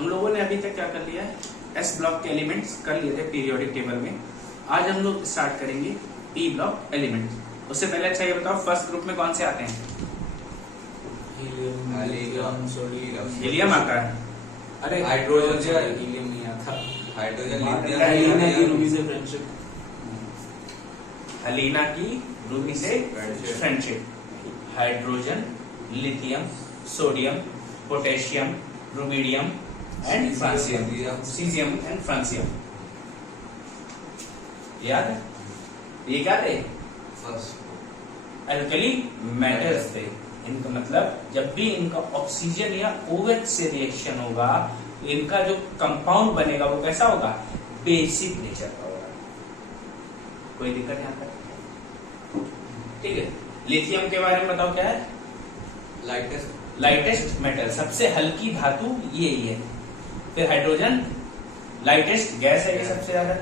हम लोगों ने अभी तक क्या कर लिया है, एस ब्लॉक के एलिमेंट्स कर लिए थे पीरियोडिक टेबल में। आज हम लोग स्टार्ट करेंगे पी ब्लॉक एलिमेंट्स। उससे पहले अच्छा ये बताओ फर्स्ट ग्रुप में कौन से आते हैं? हीलियम आता है। अरे हाइड्रोजन से हीलियम नहीं आता। हाइड्रोजन हलीना की रूबी से friendship, hydrogen, lithium, sodium, potassium, rubidium and francium, caesium and francium. याद है? ये क्या थे? अल्कली मेटल्स थे। इनका मतलब जब भी इनका ऑक्सीजन या OH से रिएक्शन होगा, इनका जो कंपाउंड बनेगा वो कैसा होगा? बेसिक नेचर का होगा। कोई दिक्कत यहाँ पर? ठीक है। लिथियम के बारे में बताओ क्या है? लाइटेस्ट मेटल, सबसे हल्की धातु ये ही है। फिर हाइड्रोजन लाइटेस्ट गैस है, ये सबसे ज्यादा।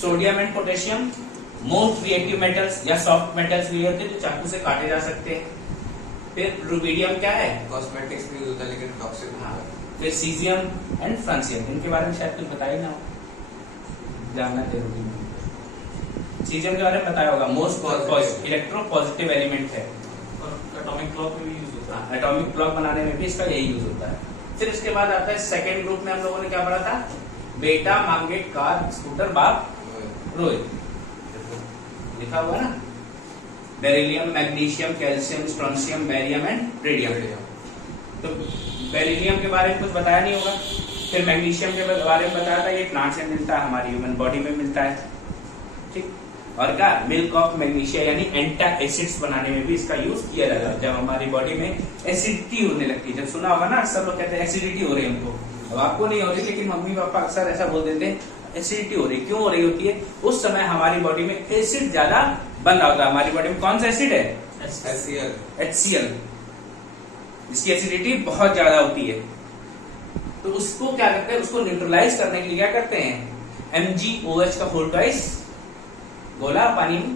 Sodium and potassium most reactive metals या सॉफ्ट मेटल्स ये होते हैं जो चाकू से काटे जा सकते हैं। फिर रुबिडियम क्या है? कॉस्मेटिक्स में यूज होता है लेकिन टॉक्सिक होता है। फिर सीजियम एंड फ्रांसियम, इनके बारे में शायद कुछ बताया ही ना हो, जानना जरूरी नहीं। सीजियम के बारे में बताया होगा, मोस्ट इलेक्ट्रो पॉजिटिव एलिमेंट है। एटॉमिक क्लॉक में भी यूज होता है। एटॉमिक क्लॉक बनाने में भी इसका यही यूज होता है। फिर इसके बाद आता है सेकेंड ग्रुप में हम लोगों ने क्या पढ़ा था? बेटा मांगे कार स्कूटर बाप रोहित, लिखा हुआ ना। Beryllium, magnesium, calcium, strontium, barium and radium. तो बेरिलियम के बारे में कुछ बताया नहीं होगा। फिर मैग्नीशियम के बारे में बताया था, ये प्लांट से मिलता है, हमारी ह्यूमन बॉडी में मिलता है। ठीक। और क्या? मिल्क ऑफ मैग्नीशिया यानी एंटा एसिड्स बनाने में भी इसका यूज किया जाता है। जब हमारी बॉडी में एसिडिटी होने लगती है, जब सुना होगा ना सब लोग कहते हैं एसिडिटी हो रही है हमको, अब आपको नहीं हो रही, लेकिन मम्मी पापा अक्सर ऐसा बोल देते हैं एसिडिटी हो रही। क्यों हो रही होती है? उस समय हमारी बॉडी में एसिड ज्यादा बन रहा होता है। हमारी बॉडी में कौन सा एसिड है? HCl, जिसकी एसिडिटी बहुत ज्यादा होती है। तो उसको क्या करते हैं? उसको न्यूट्रलाइज करने के लिए क्या करते हैं? MgOH का होल ट्वाइस गोला पानी में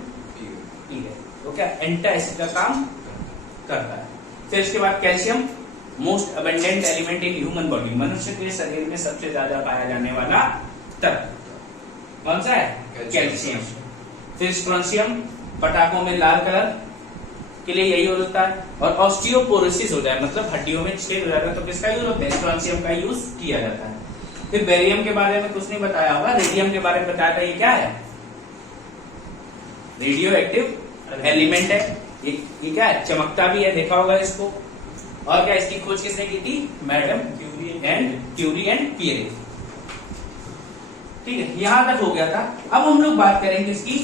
पी है, वो क्या एंटा एसिड का काम करता है। फिर इसके बाद calcium, most abundant element in human body, मनुष्य के शरीर में सबसे ज्यादा पाया जाने वाला तत्व कौन सा है? कैल्शियम। फिर स्ट्रोंशियम, पटाखों में लाल कलर के लिए यही यूज होता है। और ऑस्टियोपोरोसिस हो जाए, मतलब हड्डियों में छेद हो जाता है, तो किसका यूज होता है? स्ट्रोंशियम का यूज किया जाता है। फिर बेरियम के बारे में कुछ नहीं बताया होगा। रेडियम के बारे में बताया था, ये क्या है? रेडियो एक्टिव एलिमेंट है। ये क्या है? चमकता भी है, देखा होगा इसको। और क्या इसकी खोज किसने की थी? Madam Curie and Pierre. ठीक है, यहां तक हो गया था। अब हम लोग बात करेंगे इसकी,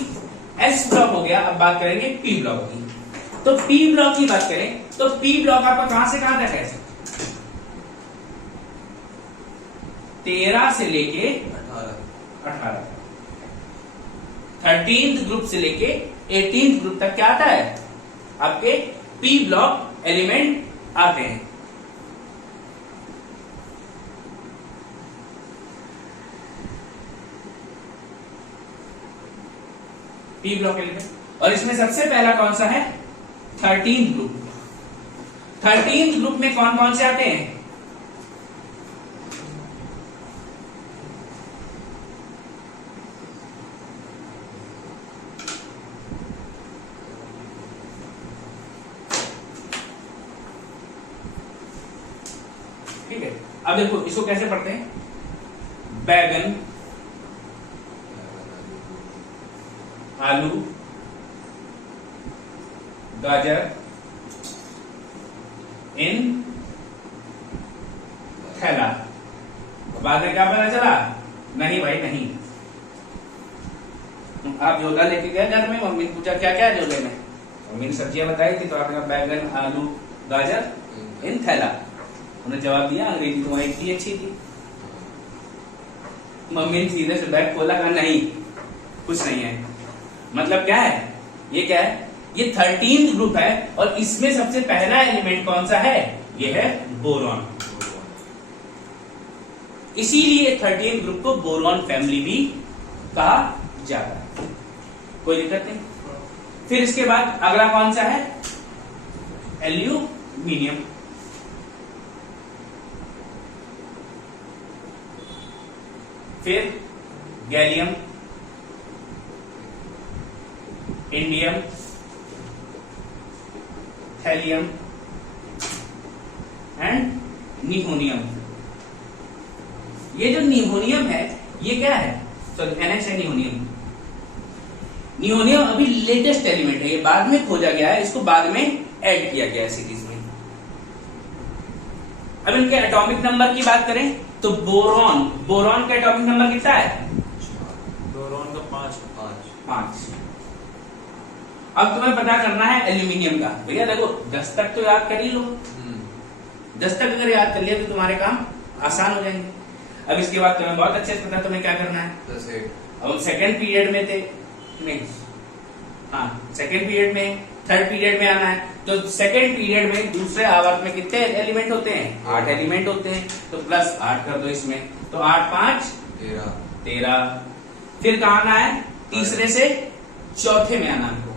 एस ब्लॉक हो गया, अब बात करेंगे पी ब्लॉक की। तो पी ब्लॉक की बात करें तो पी ब्लॉक आपका कहां से कहां तक है? 13 से लेके 18, 13th ग्रुप से लेके 18th ग्रुप तक क्या आता है? आपके पी ब्लॉक एलिमेंट आते हैं। पी ब्लॉक एलिमेंट, और इसमें सबसे पहला कौन सा है? 13th group. 13th ग्रुप में कौन कौन से आते हैं? ठीक है, अब देखो इसको कैसे पढ़ते हैं? बैगन, आलू, गाजर इन थैला। बाद में क्या पता चला? नहीं भाई नहीं, आप झोला लेके गए घर में, मम्मी ने पूछा क्या क्या है झोले में, मम्मी ने सब्जियां बताई थी, तो आपने कहा बैगन, आलू, गाजर इन थैला। उन्होंने जवाब दिया, अंग्रेजी तुम्हारी इतनी अच्छी थी। मम्मी ने सीधे से बैग खोला, कहा नहीं कुछ नहीं है। मतलब क्या है? ये क्या है? ये 13th ग्रुप है, और इसमें सबसे पहला एलिमेंट कौन सा है? ये है बोरॉन। इसीलिए 13th ग्रुप को बोरॉन फैमिली भी कहा जाता है। कोई दिक्कत नहीं। फिर इसके बाद अगला कौन सा है? एल्यूमिनियम। फिर गैलियम, इंडियम, थैलियम एंड निहोनियम। ये जो निहोनियम है ये क्या है? सॉरी NH है निहोनियम। निहोनियम अभी लेटेस्ट एलिमेंट है, ये बाद में खोजा गया है, इसको बाद में ऐड किया गया है सीरीज में। अब इनके एटॉमिक नंबर की बात करें तो बोरॉन, बोरॉन का एटॉमिक नंबर कितना है? बोरॉन का 5। अब तुम्हें पता करना है एल्यूमिनियम का। भैया देखो 10 तक तो याद कर ही लो, 10 तक अगर याद कर लिया तो तुम्हारे काम आसान हो जाएंगे। अब इसके बाद तुम्हें बहुत अच्छे से पता तुम्हें क्या करना है। अब हम सेकेंड पीरियड में थे, नहीं हाँ सेकेंड पीरियड में, थर्ड पीरियड में आना है। तो सेकेंड पीरियड में दूसरे आवर्त में कितने एलिमेंट होते हैं? 8 एलिमेंट होते हैं, तो प्लस 8 कर दो इसमें, तो 8 5 13। फिर कहाँ आना है? तीसरे से चौथे में आना हमको।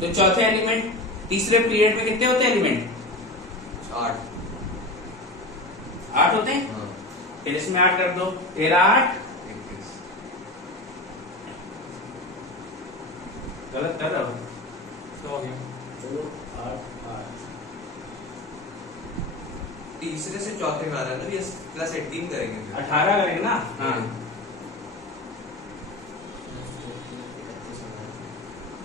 तो चौथे एलिमेंट तीसरे पीरियड में कितने होते हैं एलिमेंट? 8 होते हैं। फिर इसमें 8 कर दो, 13 8 गलत कर रहा हूं तो हो गया। चलो 8 8 तीसरे से चौथे में आ रहा है ना, ये प्लस 18 करेंगे फिर। 18 करेंगे ना। हाँ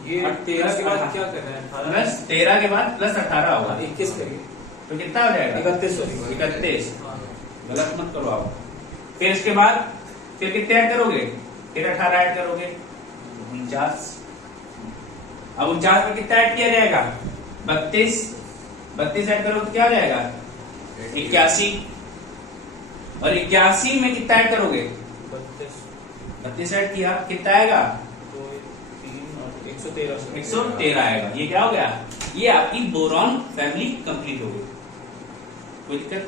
ये 13 के बाद क्या करना है? 18 प्लस 13 के बाद प्लस 18 होगा, 21 करिए। तो कितना हो जाएगा? 31 होगी। 31। हाँ। गलत मत करो आप। फिर इसके बाद फिर कितने ऐड करोगे? फिर 18 ऐड करोगे, 49। अब 49 में कितना ऐड किया जाएगा? 32। 32 ऐड करोगे तो क्या हो जाएगा? 81। और 81 में कितना ऐड करोगे? 32 ऐड किया, कितना आएगा? 113 आएगा। ये क्या हो गया? ये आपकी बोरॉन फैमिली कंप्लीट हो गई। कोई दिक्कत?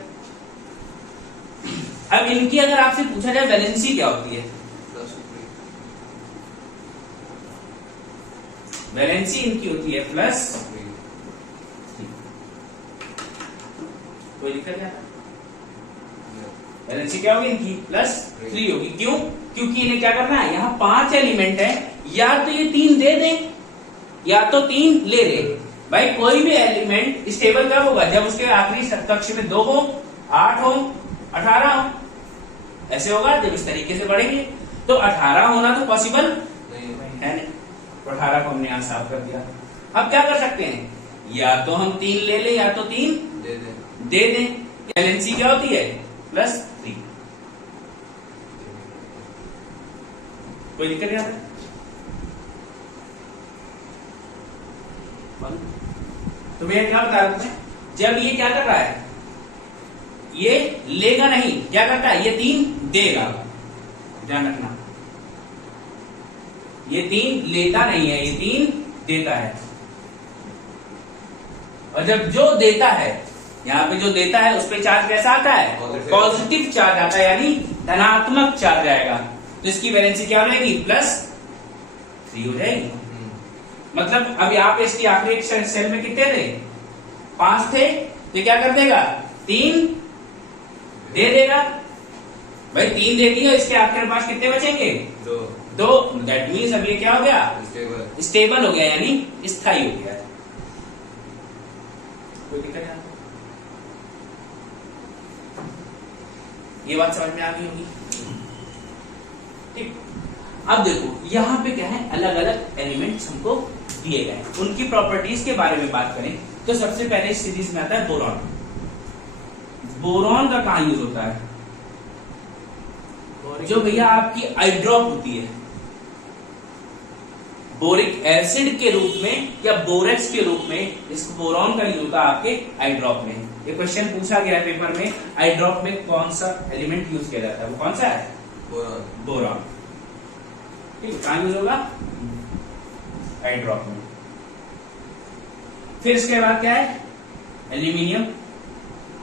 अब इनकी अगर आपसे पूछा जाए वैलेंसी क्या होती है? वैलेंसी इनकी होती है प्लस। कोई दिक्कत नहीं? वैलेंसी क्या होगी इनकी? प्लस 3 होगी। क्यों? क्योंकि इन्हें क्या करना है? यहाँ 5 एलिमेंट है, या तो ये 3 दे दें या तो 3 ले ले। भाई कोई भी एलिमेंट स्टेबल कब होगा? जब उसके आखिरी कक्ष में 2 हो, 8 हो, 18 हो। ऐसे होगा जब इस तरीके से बढ़ेंगे। तो 18 होना तो पॉसिबल है नहीं, तो 18 को हमने यहां साफ कर दिया। अब क्या कर सकते हैं? या तो हम 3 ले लें या तो 3 दे दें। वैलेंसी क्या होती है? प्लस 3। कोई दिक्कत नहीं? तो भैया क्या बता रहे थे? जब ये क्या कर रहा है? ये लेगा नहीं, क्या करता है? ये 3 देगा। ध्यान रखना, ये 3 लेता नहीं है, ये 3 देता है। और जब जो देता है, यहाँ पे जो देता है उस पे चार्ज कैसा आता है? पॉजिटिव चार्ज आता है, यानी धनात्मक चार्ज आएगा। तो इसकी वैलेंसी क्या हो जाएगी? प्लस 3 हो जाएगी। मतलब अब यहाँ पे इसकी आखिरी एक सेल में कितने थे? 5 थे, तो क्या कर देगा? 3 दे देगा। भाई 3 दे दिया, इसके आपके पास कितने बचेंगे? 2। दैट मीन्स अब ये क्या हो गया? स्टेबल हो गया, यानी स्थायी हो गया। कोई दिक्कत नहीं? ये बात समझ में आ गई होगी। ठीक, अब देखो यहाँ पे क्या है? अलग अलग एलिमेंट्स हमको दिए गए हैं, उनकी प्रॉपर्टीज के बारे में बात करें तो सबसे पहले इस सीरीज में आता है बोरॉन। बोरॉन का कहां यूज होता है? जो भैया आपकी आई ड्रॉप होती है, बोरिक एसिड के रूप में या बोरेक्स के रूप में इस बोरॉन का यूज होता है आपके आई ड्रॉप में। ये क्वेश्चन पूछा गया है पेपर में, आई ड्रॉप में कौन सा एलिमेंट यूज किया जाता है? वो कौन सा है? बोरॉन। ठीक, कहां यूज होगा? आई ड्रॉप में। फिर इसके बाद क्या है? एल्यूमिनियम।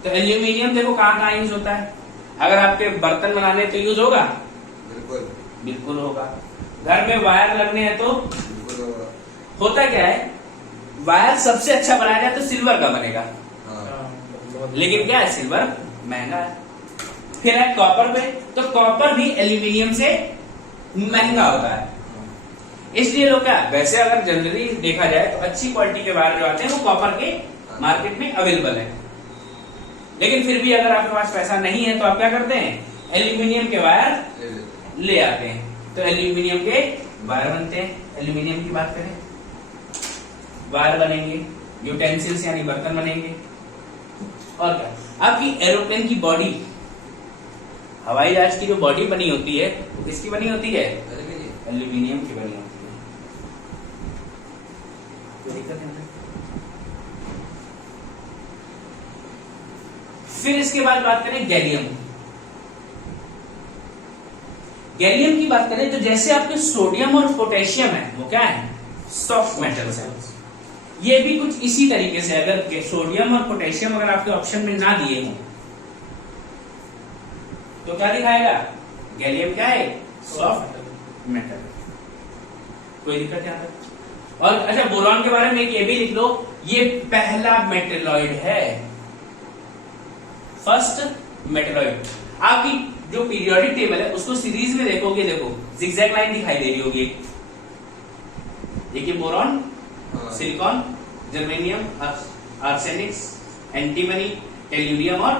तो एल्यूमिनियम देखो कहां कहां यूज होता है? अगर आपके बर्तन बनाने तो यूज होगा? बिल्कुल होगा। घर में वायर लगने हैं तो होता क्या है? वायर सबसे अच्छा बनाया जाए तो सिल्वर का बनेगा, लेकिन क्या है? सिल्वर महंगा है। फिर है कॉपर पे, तो कॉपर भी एल्यूमिनियम से महंगा होता है, इसलिए लोग क्या, वैसे अगर जनरली देखा जाए तो अच्छी क्वालिटी के वायर जो आते हैं वो कॉपर के मार्केट में अवेलेबल है, लेकिन फिर भी अगर आपके पास पैसा नहीं है तो आप क्या करते हैं, एल्यूमिनियम के वायर ले आते हैं, तो एल्यूमिनियम के वायर बनते हैं। एल्यूमिनियम की बात करें, वायर बनेंगे, यूटेंसिल्स यानी बर्तन बनेंगे, और क्या, आपकी एरोप्लेन की बॉडी, हवाई जहाज की जो बॉडी बनी होती है वो किसकी बनी होती है, एल्यूमिनियम की बनी होती है। कोई दिक्कत नहीं। फिर इसके बाद बात करें गैलियम। गैलियम की बात करें तो जैसे आपके सोडियम और पोटेशियम है वो क्या है, सॉफ्ट मेटल्स है, ये भी कुछ इसी तरीके से, अगर सोडियम और पोटेशियम अगर आपके ऑप्शन में ना दिए हों तो क्या दिखाएगा, गैलियम क्या है, सॉफ्ट मेटल। कोई दिक्कत यहाँ पर। और अच्छा, बोरॉन के बारे में एक ये भी लिख लो, ये पहला मेटेलॉइड है, फर्स्ट मेटेलॉइड। आपकी जो पीरियोडिक टेबल है उसको सीरीज में देखोगे, देखो जिगजैग लाइन दिखाई दे रही होगी, देखिए boron, silicon, germanium, arsenic, antimony, tellurium और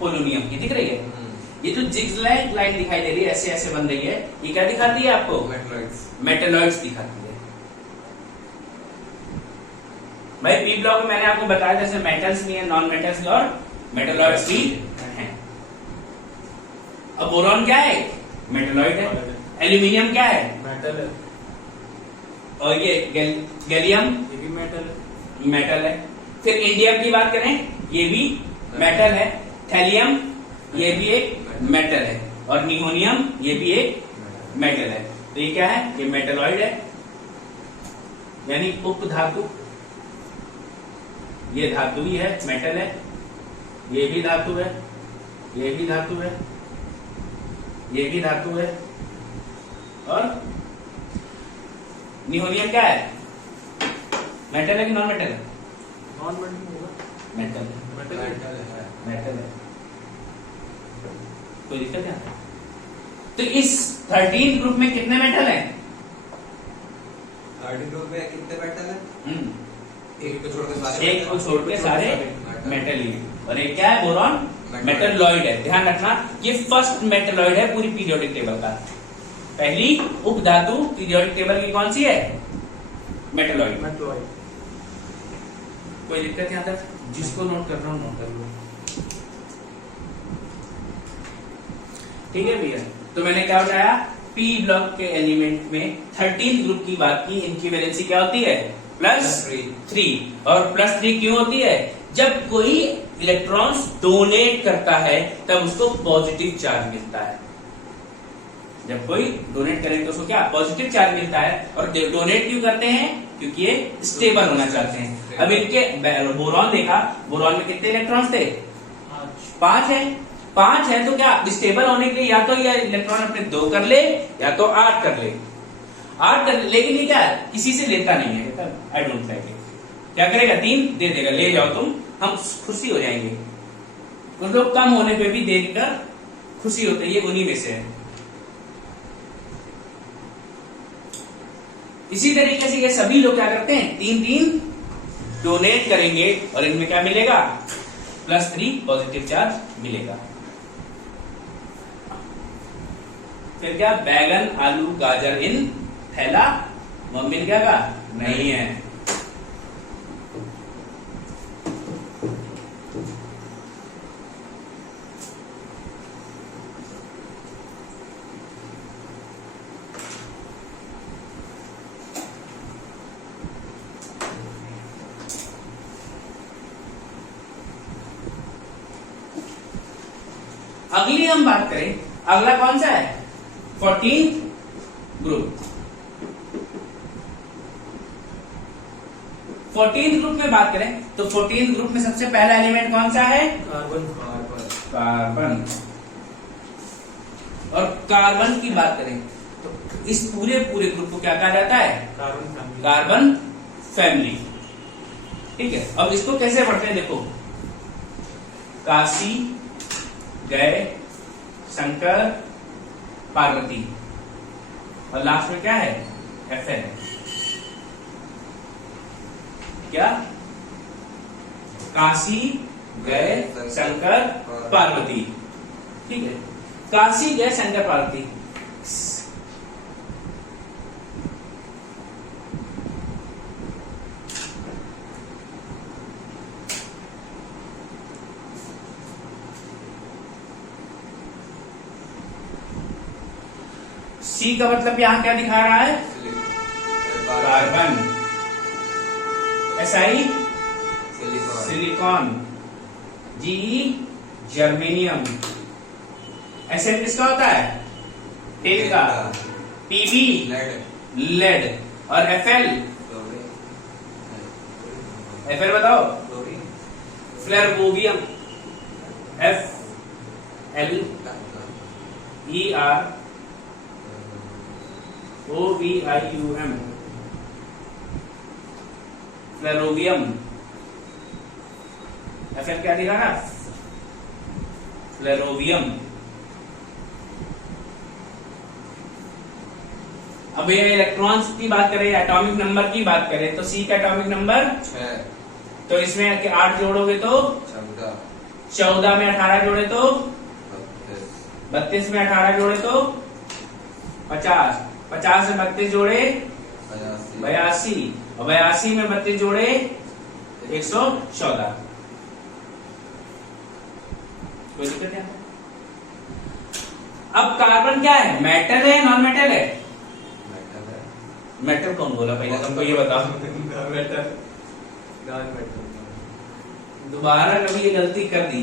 पोलोनियम, ये दिख रही है। ये जो जिगजैग लाइन दिखाई दे रही है, ऐसे ऐसे बन रही है, ये क्या दिखाती है आपको, मेटेलॉइड्स दिखाती है। भाई पी ब्लॉक में मैंने आपको बताया जैसे मेटल्स भी है, नॉन मेटल्स भी और मेटेलॉइड्स भी हैं। अब बोरॉन क्या है, मेटेलॉइड है। एल्यूमिनियम क्या है, मेटल है। और ये गैलियम, ये भी मेटल है। मेटल है। फिर इंडियम की बात करें, ये भी मेटल है। थैलियम, ये भी एक मेटल है। और नियोनियम, ये भी एक मेटल है। तो ये क्या है, ये मेटेलॉइड है, यानी उपधातु। ये धातु ही है, मेटल है, ये भी धातु है, ये भी धातु है, ये भी धातु है। और नियोनियम क्या है, मेटल है कि नॉन मेटल है, नॉन मेटल होगा, मेटल है, मेटल है। मेटल है। कोई दिक्कत है। तो इस 13 ग्रुप में कितने मेटल हैं, 13 ग्रुप में कितने मेटल हैं, एक को छोड़ के सारे, एक को छोड़ के सारे मेटल ही। और एक क्या है, बोरॉन मेटलॉइड है। ध्यान रखना, ये फर्स्ट मेटलॉइड है पूरी पीरियोडिक टेबल का। पहली उपधातु पीरियोडिक टेबल की कौन सी है, मेटलॉइड। मेटलॉइड। कोई दिक्कत यहाँ तक, जिसको नोट कर रहा हूँ नोट कर लो, ठीक है भैया। तो मैंने क्या बताया, पी ब्लॉक के एलिमेंट में 13 ग्रुप की बात की, इनकी वैलेंसी क्या होती है, +3। और +3 क्यों होती है, जब कोई इलेक्ट्रॉन्स डोनेट करता है तब उसको पॉजिटिव चार्ज मिलता है। जब कोई डोनेट करे तो उसको क्या, पॉजिटिव चार्ज मिलता है। और डोनेट क्यों करते हैं, क्योंकि ये स्टेबल होना चाहते हैं। अब इनके बोरॉन देखा, बोरॉन में कितने इलेक्ट्रॉन्स थे, 5 है। 5 है तो क्या, स्टेबल होने के लिए या तो ये इलेक्ट्रॉन अपने 2 कर ले या तो 8 कर ले, 8 कर ले। लेकिन ये क्या है, किसी से लेता नहीं है, आई डोंट लाइक इट। क्या करेगा, 3 दे देगा, ले जाओ तुम, हम खुशी हो जाएंगे। उन लोग कम होने पे भी देकर खुशी होते हैं, ये उन्हीं में से है। इसी तरीके से ये सभी लोग क्या करते हैं, 3 डोनेट करेंगे और इनमें क्या मिलेगा, +3 पॉजिटिव चार्ज मिलेगा। फिर क्या, बैगन, आलू, गाजर इन थैला, मम्मी ने क्या कहा, नहीं है। अगली हम बात करें, अगला कौन सा है, 14 ग्रुप। 14 ग्रुप में बात करें तो 14 ग्रुप में सबसे पहला एलिमेंट कौन सा है, कार्बन। कार्बन। और कार्बन की बात करें तो इस पूरे ग्रुप को क्या कहा जाता है, कार्बन फैमिली। Carbon family. ठीक है, अब इसको कैसे पढ़ते हैं, देखो, काशी गए शंकर पार्वती, और लास्ट में क्या है, Fl। क्या, काशी गए शंकर पार्वती। ठीक है, काशी गए शंकर पार्वती। सी का मतलब यहां क्या दिखा रहा है, carbon. SI silicon, GE germanium. SN किसका होता है, टिन का। PB लेड, और FL बताओ, फ्लेरबोवियम, FLER OVIUM, फ्लेरोवियम। FL क्या दिखा ना, फ्लेरोवियम। अब ये इलेक्ट्रॉन्स की बात करें, एटॉमिक नंबर की बात करें, तो C का एटॉमिक नंबर 6, तो इसमें 8 जोड़ोगे तो 14 में 18 जोड़े तो 32 में 18 जोड़े तो 50, 50 में 32 जोड़े 82, और 82 में 32 जोड़े 114। कोई दिक्कत है? अब कार्बन क्या है, मेटल है नॉन मेटल है? मेटल कौन बोला पहले, तुमको ये बताओ। मेटल, दोबारा कभी ये गलती कर दी,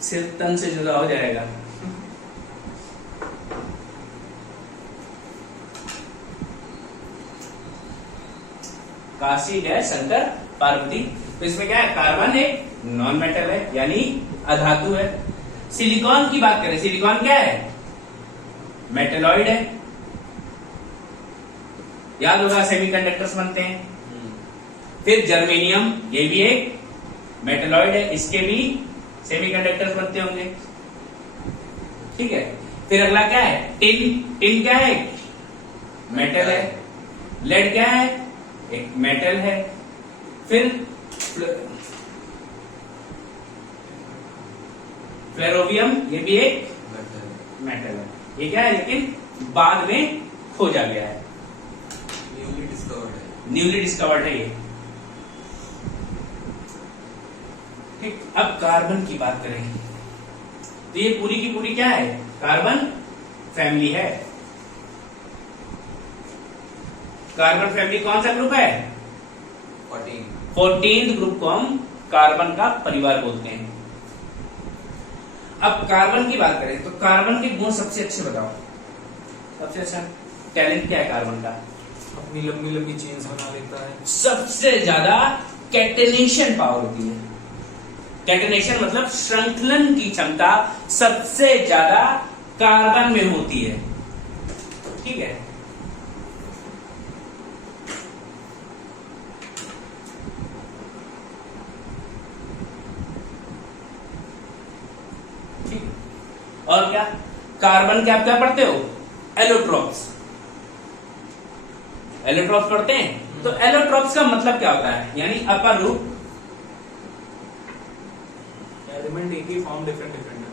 सिर तन से जुदा हो जाएगा। काशी गए शंकर पार्वती, तो इसमें क्या है, कार्बन एक नॉन मेटल है यानी अधातु है। सिलिकॉन की बात करें, सिलिकॉन क्या है, मेटलॉइड है। याद होगा सेमीकंडक्टर्स बनते हैं। फिर जर्मेनियम, ये भी एक मेटलॉइड है, इसके भी सेमीकंडक्टर्स बनते होंगे। ठीक है, फिर अगला क्या है, टिन। टिन क्या है, मेटल है। लेड क्या है, एक मेटल है। फिर फ्लेरोवियम, ये भी एक मेटल है। ये क्या है, लेकिन बाद में खोजा गया है, न्यूली डिस्कवर्ड है ये। ठीक, अब कार्बन की बात करें, तो ये पूरी की पूरी क्या है, कार्बन फैमिली है। कार्बन फैमिली कौन सा ग्रुप है, 14th ग्रुप को हम कार्बन का परिवार बोलते हैं। अब कार्बन की बात करें, तो कार्बन के गुण सबसे अच्छे बताओ, सबसे अच्छा टैलेंट क्या है कार्बन का, अपनी लंबी लंबी चेन्स बना लेता है। सबसे ज्यादा कैटेनेशन पावर होती है। कैटेनेशन मतलब श्रृंखलन की क्षमता सबसे ज्यादा कार्बन में होती है। ठीक है, और क्या, कार्बन के आप क्या पढ़ते हो, एलोट्रॉप्स। एलोट्रॉप्स पढ़ते हैं, तो एलोट्रॉप्स का मतलब क्या होता है, यानी अपर रूप। एलिमेंट एक ही, फॉर्म डिफरेंट डिफरेंट है।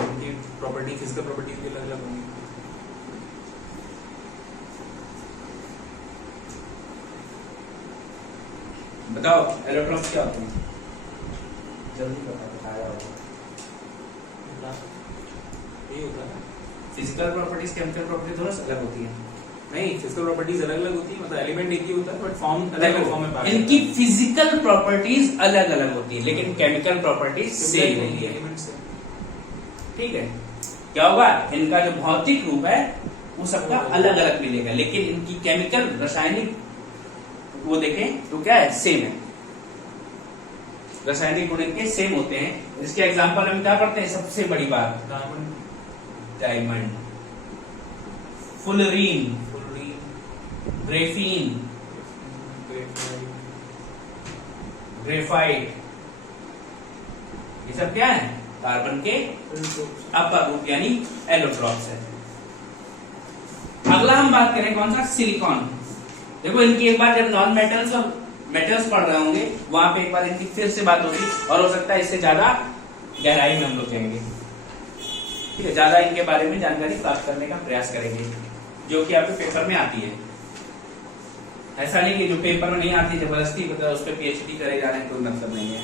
उनकी प्रॉपर्टी, फिजिकल प्रॉपर्टीज भी अलग अलग होंगी। बताओ एलोट्रॉप्स क्या होते हैं, जल्दी बताया होगा। यही होता है, फिजिकल प्रॉपर्टीज केमिकल प्रॉपर्टी दोनों अलग होती है। नहीं फिजिकल प्रॉपर्टीज अलग अलग होती है, मतलब एलिमेंट एक ही होता है बट फॉर्म अलग अलग फॉर्म में पाया इनकी फिजिकल प्रॉपर्टीज अलग अलग होती है, लेकिन केमिकल प्रॉपर्टीज सेम होती है। एलिमेंट से। ठीक है, क्या होगा, इनका जो भौतिक रूप है वो सबका अलग अलग मिलेगा, लेकिन इनकी केमिकल रासायनिक वो देखें तो क्या है, सेम है। रासायनिक गुण इनके सेम होते हैं। इसके एग्जांपल हम क्या करते हैं, सबसे बड़ी बात, डायमंड, फुलरीन, ग्रेफीन, ग्रेफाइट, ये सब क्या है? कार्बन के अपर ग्रुप यानी एलोट्रॉप्स है। अगला हम बात करें कौन सा? सिलिकॉन। देखो इनकी एक बार जब नॉन मेटल्स और मेटल्स पढ़ रहे होंगे वहां पे एक बार इनकी फिर से बात होगी और हो सकता है इससे ज्यादा गहराई में हम लोग जाएंगे। ठीक है, ज्यादा इनके बारे में जानकारी प्राप्त करने का प्रयास करेंगे जो कि आपके पेपर में आती है। ऐसा नहीं कि जो पेपर में नहीं आती जबरदस्ती मतलब उस पर पीएचडी करे जा रहे हैं, कोई मतलब नहीं है।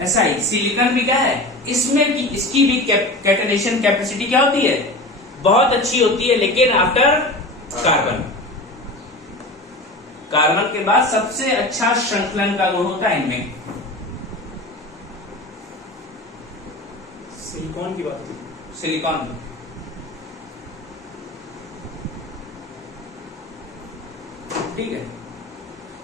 ऐसा ही सिलिकॉन भी क्या है, इसमें की इसकी भी कैटेनेशन कैपेसिटी क्या होती है? बहुत अच्छी होती है, लेकिन आफ्टर कार्बन, कार्बन के बाद सबसे अच्छा श्रृंखलन का गुण होता है इनमें। सिलिकॉन की बात होती, सिलिकॉन ठीक है,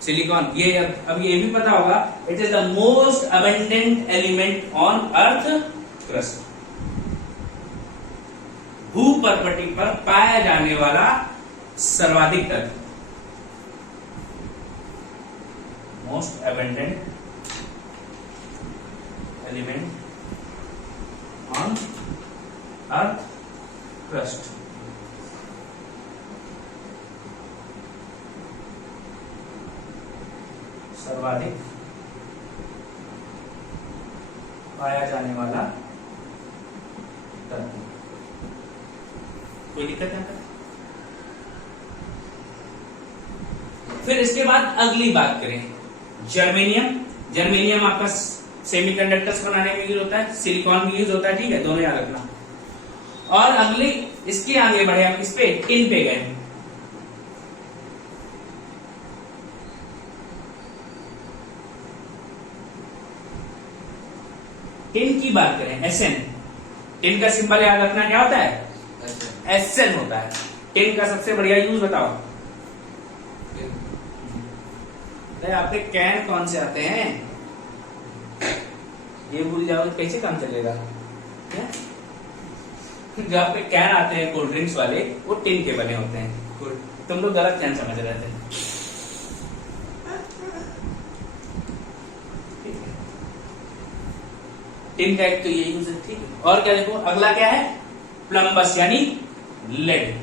सिलिकॉन ये अब ये भी पता होगा, it is the most abundant element on earth crust. भूपर्पटी पर पाया जाने वाला सर्वाधिक तत्व, most abundant element on earth crust. सर्वाधिक पाया जाने वाला तत्व, कोई दिक्कत है? फिर इसके बाद अगली बात करें जर्मेनियम। जर्मेनियम आपका सेमीकंडक्टर्स बनाने में यूज होता है, सिलिकॉन भी यूज होता है, ठीक है, दोनों याद रखना। और अगले इसके आगे बढ़े आप किस पे? टिन पे गए। टिन की बात करें, एसएन, टिन का सिंबल याद रखना क्या होता है? एसएन होता है। टिन का सबसे बढ़िया यूज बताओ। आपके कैन कौन से आते हैं? ये भूल जाओ तो कैसे काम चलेगा? जो आपके कैन आते हैं कोल्ड ड्रिंक्स वाले, वो टिन के बने होते हैं। तुम लोग गलत कैन समझ रहे थे। टिन का एक तो ये यूज है, ठीक है। और क्या देखो अगला क्या है? प्लम्बस यानी लेड।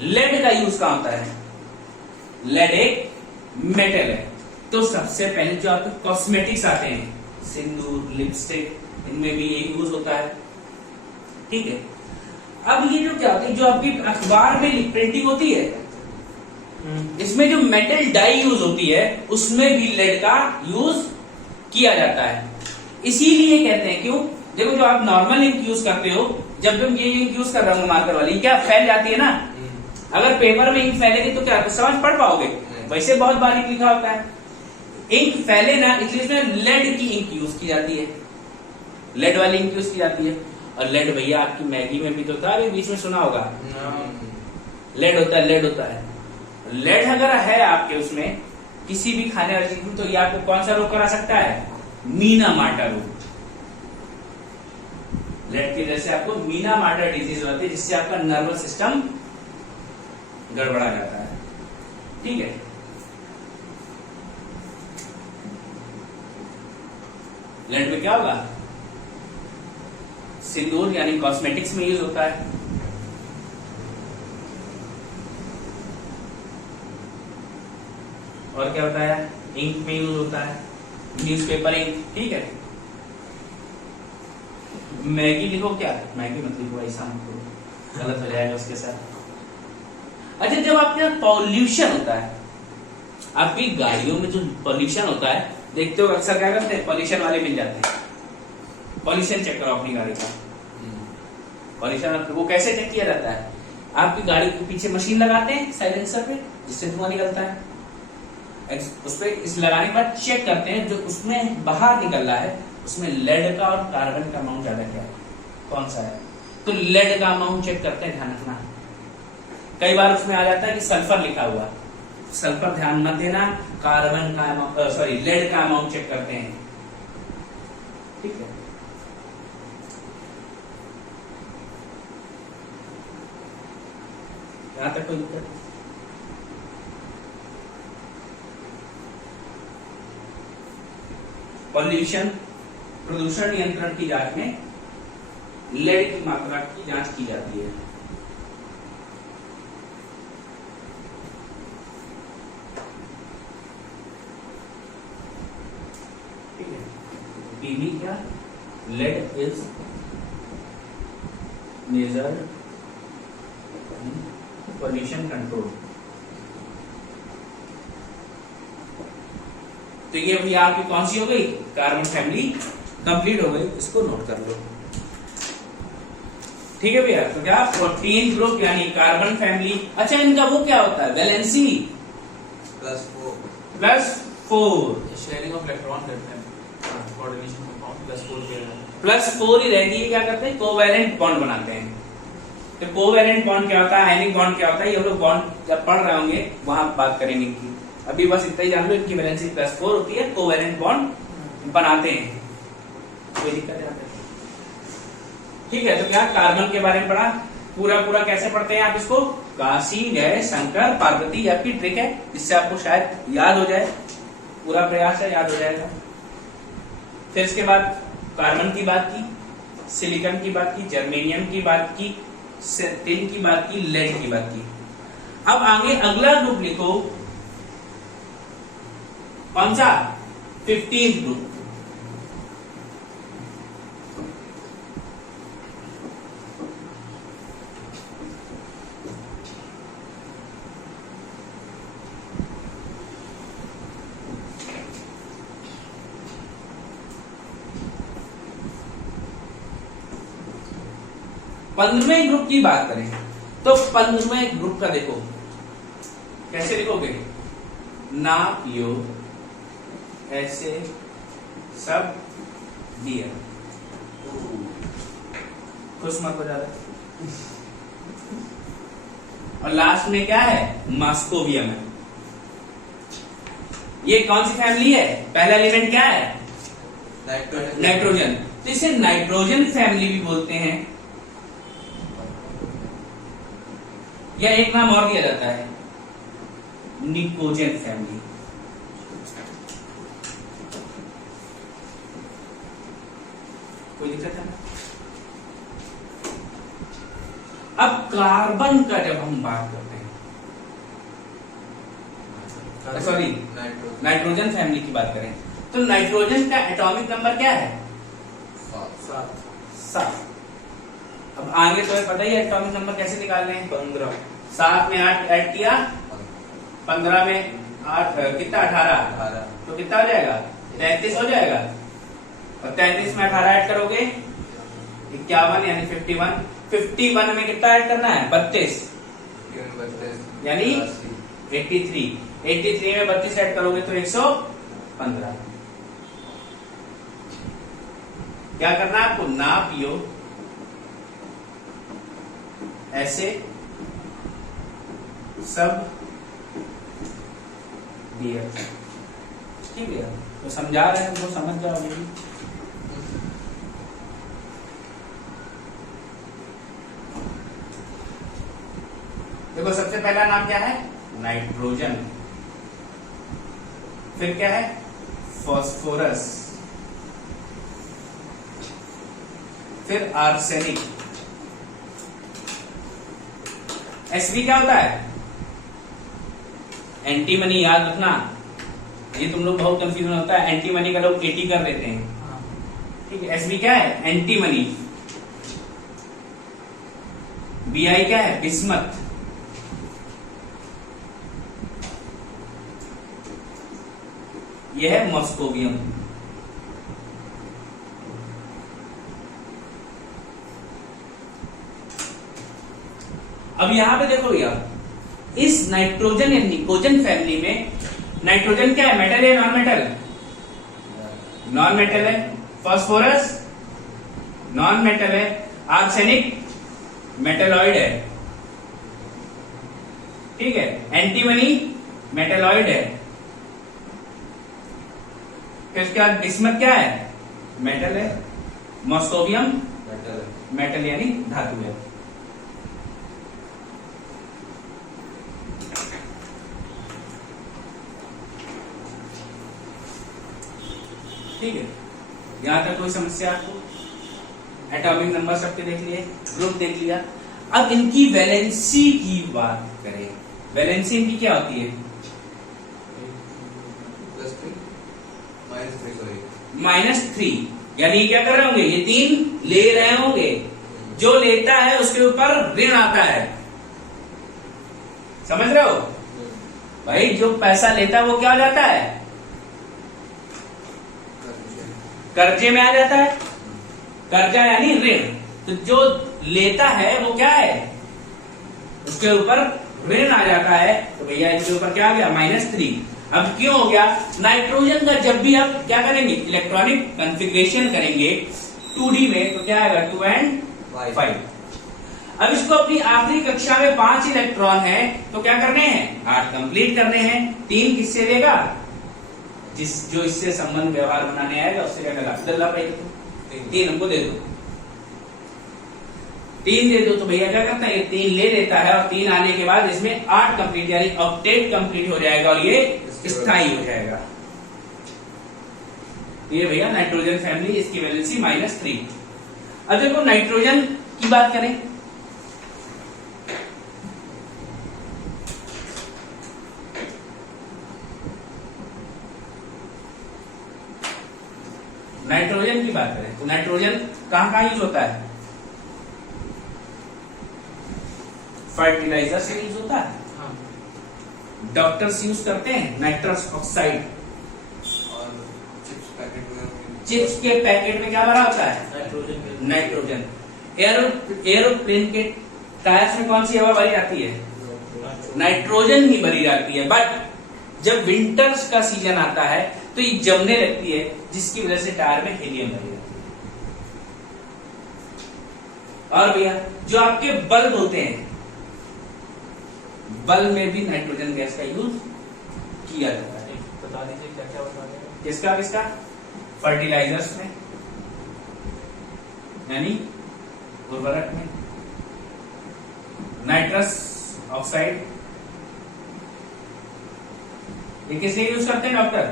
लेड का यूज कहां होता है? लेड एक मेटल है, तो सबसे पहले जो आपके कॉस्मेटिक्स आते हैं, सिंदूर, लिपस्टिक, इनमें भी ये यूज होता है, ठीक है। अब ये जो क्या होती है, जो आपकी अखबार में प्रिंटिंग होती है, इसमें जो मेटल डाई यूज होती है उसमें भी लेड का यूज किया जाता है। इसीलिए कहते हैं, क्यों? देखो जो आप नॉर्मल इंक यूज करते हो, जब तुम ये इंक यूज कर रहे हो मार्कर वाली, क्या फैल जाती है ना? अगर पेपर में इंक फैलेगी तो क्या समझ पढ़ पाओगे? वैसे बहुत बारीक लिखा होता है, इंक फैले ना, इसलिए इसमें लेड की इंक यूज की जाती है, लेड वाली इंक यूज की जाती है। और लेड भैया आपकी मैगी में भी तो था, अभी बीच में सुना होगा, लेड होता है, लेड होता है। लेड अगर है आपके उसमें किसी भी खाने वाली चीज में, तो ये आपको कौन सा रोग करा सकता है? मीना मार्टा रोग। लेड की वजह से आपको मीना मार्टा डिजीज होती है, जिससे आपका नर्वस सिस्टम गड़बड़ा जाता है, ठीक है। लेड में क्या होगा? सिंदूर यानी कॉस्मेटिक्स में यूज होता है। और क्या बताया? इंक में यूज होता है, न्यूज़पेपर इंक, ठीक है। मैगी लिखो क्या? मैगी मत लिखो, ऐसा मत करो, गलत हो जाएगा उसके साथ। अच्छा, जब आपके यहाँ पॉल्यूशन होता है, आपकी गाड़ियों में जो पॉल्यूशन होता है, देखते हो अक्सर क्या करते हैं, पॉल्यूशन वाले मिल जाते हैं। पॉल्यूशन चेक करो अपनी गाड़ी का, पॉल्यूशन वो कैसे चेक किया जाता है? आपकी गाड़ी के पीछे मशीन लगाते हैं साइलेंसर पे, जिससे धुआं निकलता है। उस पर इस लगाने के बाद चेक करते हैं जो उसमें बाहर निकल रहा है, उसमें लेड का और कार्बन का अमाउंट ज्यादा क्या है, कौन सा है। तो लेड का अमाउंट चेक करते हैं, ध्यान रखना। कई बार उसमें आ जाता है कि सल्फर लिखा हुआ, सल्फर ध्यान मत देना। कार्बन का सॉरी लेड का अमाउंट चेक करते हैं, ठीक है। यहां तक कोई दिक्कत? पॉल्यूशन प्रदूषण नियंत्रण की जांच में लेड की मात्रा की जांच की जाती है। ठीक है, पीवी क्या? Lead is measured pollution control. तो ये अभी आपकी कौन सी हो गई? कार्बन फैमिली कंप्लीट हो गई, इसको नोट कर लो। ठीक है भैया, तो क्या 14 ग्रुप यानी कार्बन फैमिली। अच्छा, इनका वो क्या होता है? वैलेंसी +4 शेयरिंग ऑफ इलेक्ट्रॉन करते हैं, कोऑर्डिनेशन कंपाउंड +4 किया जाता है। +4 ही रहेगी। क्या करते हैं? कोवैलेंट बॉन्ड बनाते हैं। तो कोवैलेंट बॉन्ड क्या होता है, आयनिक बॉन्ड क्या होता है, ये हम लोग बॉन्ड जब पढ़ रहे होंगे वहां बात करेंगे इनकी। अभी बस इतना ही जान लो, इनकी वैलेंसी +4 होती है, कोवैलेंट बॉन्ड बनाते हैं। कोई दिक्कत है? ठीक है, तो क्या कार्बन के बारे में पढ़ा। पूरा पूरा कैसे पढ़ते हैं आप इसको? काशी गए शंकर पार्वती, आपकी ट्रिक है जिससे आपको शायद याद हो जाए। पूरा प्रयास है, याद हो जाएगा। फिर इसके बाद कार्बन की बात की, सिलिकॉन की बात की, जर्मेनियम की बात की, टिन की बात की, लेड की बात की। अब आगे अगला ग्रुप लिखो, कौन सा? 15th group. पंद्रहवें ग्रुप की बात करें तो 15वें ग्रुप का देखो कैसे लिखोगे? नाप योग ऐसे सब दिया। खुश मत हो जा रहा। और लास्ट में क्या है? मॉस्कोवियम है। ये कौन सी फैमिली है? पहला एलिमेंट क्या है? नाइट्रोजन। तो इसे नाइट्रोजन फैमिली भी बोलते हैं, या एक नाम और दिया जाता है निकोजन फैमिली। कोई दिक्कत है? अब कार्बन का जब हम बात करते हैं, सॉरी नाइट्रोजन फैमिली की बात करें, तो नाइट्रोजन का एटॉमिक नंबर क्या है? 7। अब आगे तो पता ही है एटॉमिक नंबर कैसे निकालने हैं। 15। 7 में 8 ऐड किया, 15 में 8 कितना? 18। तो कितना हो जाएगा? 33 हो जाएगा। और 33 में 18 ऐड करोगे 51 यानी 51। 51 में कितना ऐड करना है? 32 यानी 83। 83 में 32 ऐड करोगे तो 115। क्या करना है आपको? नाप योग ऐसे सब दिया। ठीक है, तो समझा रहे हैं तो समझ जाओगे। देखो सबसे पहला नाम क्या है? नाइट्रोजन। फिर क्या है? फास्फोरस। फिर आर्सेनिक। एसवी क्या होता है? एंटीमनी। याद रखना, ये तुम लोग बहुत कंफ्यूजन होता है। एंटीमनी का लोग 80 कर देते हैं। ठीक है, एसवी क्या है? एंटीमनी। बीआई क्या है? बिस्मथ। यह है मॉस्कोवियम। अब यहां पे देखो भैया, इस नाइट्रोजन या निकोजन फैमिली में नाइट्रोजन क्या है? मेटल है नॉन मेटल? नॉन मेटल है। फास्फोरस नॉन मेटल है। आर्सेनिक मेटलॉइड है। ठीक है, एंटीमनी मेटलॉइड है। फिर उसके बाद बिस्मथ क्या है? मेटल है। मॉस्कोवियम मेटल यानी धातु है। यहां तक कोई समस्या आपको? एटॉमिक नंबर सबके देख लिए, ग्रुप देख लिया। अब इनकी वैलेंसी की बात करें। वैलेंसी इनकी क्या होती है? -3। यानी क्या कर रहे होंगे, ये 3 ले रहे होंगे, जो लेता है उसके ऊपर ऋण आता है। समझ रहे हो भाई? जो पैसा लेता है वो क्या हो जाता है? कर्जे में आ जाता है। कर्जा यानी ऋण। तो जो लेता है वो क्या है, उसके ऊपर ऋण आ जाता है। तो भैया इसके ऊपर क्या आ गया? -3। अब क्यों हो गया? नाइट्रोजन का जब भी आप क्या करेंगे, इलेक्ट्रॉनिक कॉन्फ़िगरेशन करेंगे 2D में, तो क्या आएगा? 2 and 5। अब इसको अपनी आखिरी कक्षा में 5 इलेक्ट्रॉन है, तो क्या करने हैं? 8 कंप्लीट करने हैं। 3 किससे लेगा? जो इससे संबंध व्यवहार बनाने आएगा उससे क्या करेगा? अब्दुल्ला भाई 3 हमको दे दो, 3 दे दो। तो भैया क्या करता है, ये 3 ले लेता है और 3 आने के बाद इसमें 8 कंप्लीट यानी ऑक्टेट कंप्लीट हो जाएगा और ये स्थायी हो जाएगा। ये भैया नाइट्रोजन फैमिली, इसकी वैलेंसी -3। अब देखो नाइट्रोजन की बात करें, नाइट्रोजन की बात करें तो नाइट्रोजन कहां यूज होता है? फर्टिलाइजर से यूज होता है। डॉक्टर्स यूज करते हैं नाइट्रस ऑक्साइड। और चिप्स के पैकेट में क्या भरा होता है? नाइट्रोजन। एरोप्लेन के टायर्स में कौन सी हवा भरी जाती है? नाइट्रोजन ही भरी जाती है। बट जब विंटर्स का सीजन आता है तो ये जमने लगती है, जिसकी वजह से टायर में हीलियम भरी जाती है। और भैया जो आपके बल्ब होते हैं, बल्ब में भी नाइट्रोजन गैस का यूज किया जाता है। बता दीजिए क्या क्या बता रहे हैं? किसका किसका? फर्टिलाइजर्स में यानी उर्वरक में, नाइट्रस ऑक्साइड। ये किसे यूज करते हैं डॉक्टर?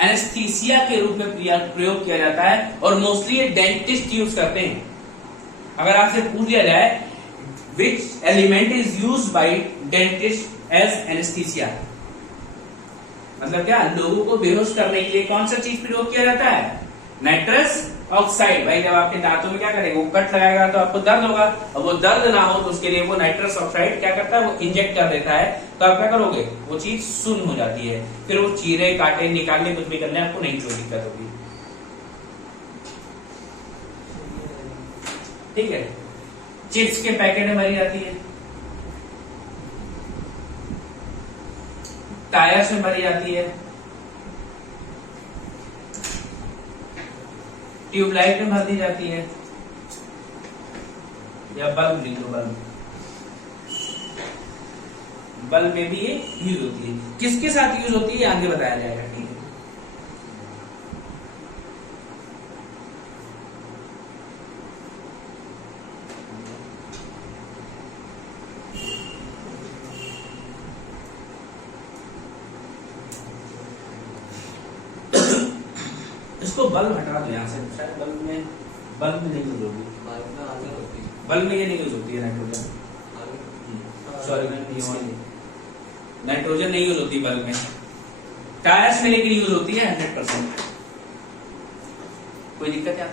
एनेस्थीसिया के रूप में प्रयोग किया जाता है और मोस्टली ये डेंटिस्ट यूज करते हैं। अगर आपसे पूछ लिया जाए which element is used by dentist as anesthesia, मतलब क्या, लोगों को बेहोश करने के लिए कौन सा चीज प्रयोग किया जाता है? Nitrous oxide. भाई जब आपके दांतों में क्या करेगा, वो कट लगाएगा तो आपको दर्द होगा, और वो दर्द ना हो तो उसके लिए वो नाइट्रस ऑक्साइड क्या करता है, वो इंजेक्ट कर देता है। तो आप क्या करोगे, वो चीज सुन्न हो जाती है, फिर वो चीरे काटे निकालने कुछ भी करने आपको नहीं कोई दिक्कत होगी। ठीक है। चिप्स के पैकेट में भरी जाती है, टायर्स में भरी जाती है, ट्यूबलाइट में भर दी जाती है, या बल्ब लिख लो, बल्ब में भी ये यूज होती है। किसके साथ यूज होती है आगे बताया जाएगा। ठीक है। इसको बल्ब हटा दो यहाँ से, शायद बल्ब में नहीं यूज होगी, बल्ब में ये नहीं यूज होती है नाइट्रोजन। सॉरी नाइट्रोजन नहीं यूज होती बल्ब में, टायर्स में लेकिन यूज होती है 100%। कोई दिक्कत है?